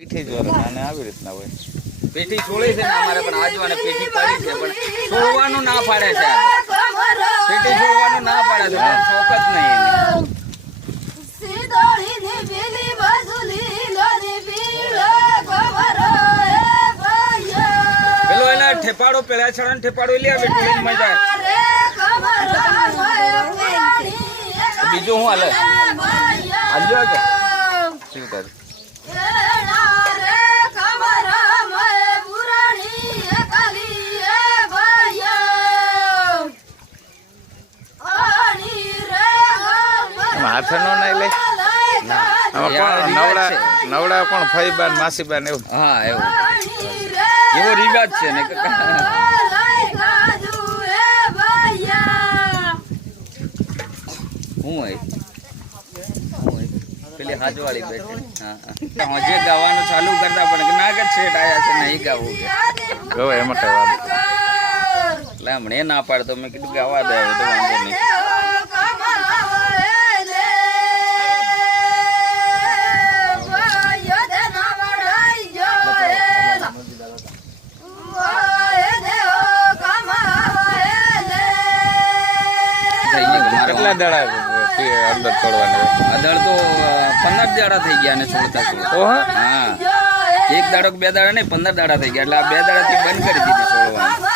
પીઠી જોર અને આવી રીતના હોય. પેટી છોડી છે ને અમારે પણ આજવાને પેટી પડી છે પણ છોડવાનું ના પાડે છે. પેટી છોડવાનું ના પાડે છે પણ શોખ જ નહીં એને. પેલો એના ઠેપાડો પેલા છાડા ઠેપાડો લે આવે ટોળીને મજા બીજું હું હાલે આજો કે શું કર હાથે નો નાઈ લે નવડા કોણ ફઈબાન માસીબાન એવું. હા એવું એવો રિવાજ છે ને હું પેલી હાજવાળી બેઠી. હા જે ગાવાનું ચાલુ કરતા પણ ના કે છેટ આયા છે નહીં ગાવું કે ગવે એમ માટે વાત એટલે હમણે ના પાડતો મેં કીધું ગાવા દે તો વાંધો નહીં. કેટલા દાડા અંદર છોડવાના? અધળ તો 15 દાડા થઈ ગયા ને છોડતા છોડતા. હા એક દાડો 2 દાડા નહીં 15 દાડા થઈ ગયા એટલે આ 2 દાડાથી બંધ કરી દીધી છોડવાનું.